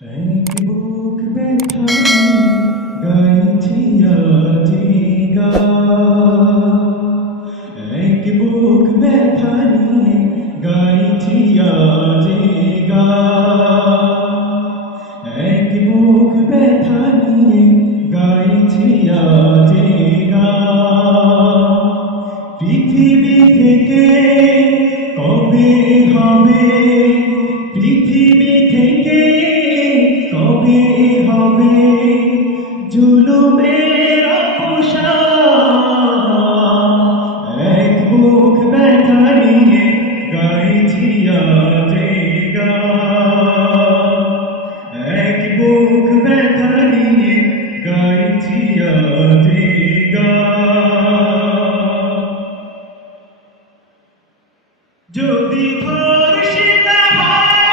এক বুক ব্যথা গাইছি আজি গান এক বুক ব্যথা গাইছি আজি গান এক বুক ব্যথা গাইছি আজি গান পৃথিবী থেকে কবে হবে? জুলুমের এক বুক ব্যথা নিয়ে গাইছি। এক বুক ব্যথা নিয়ে গাইছি। যদি ধর্ষিত হয়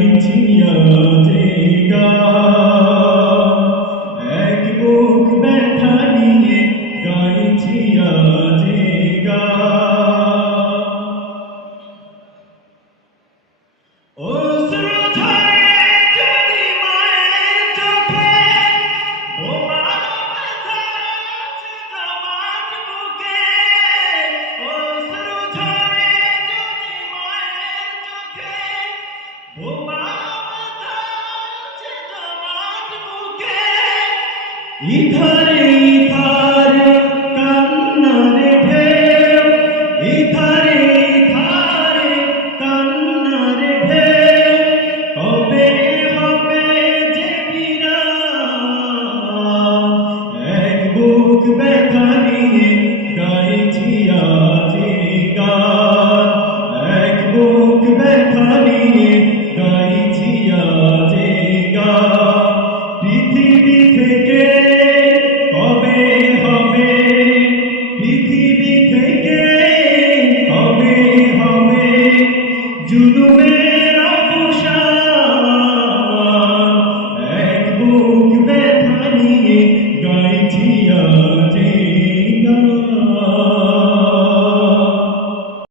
গাইছি আজ এই গান। ইধারে ইধারে, কান্নারে ঢেউ। ইধারে ইধারে, কান্নারে ঢেউ। কবে হবে যে বিরাম। এক বুক ব্যথা নিয়ে গায়ে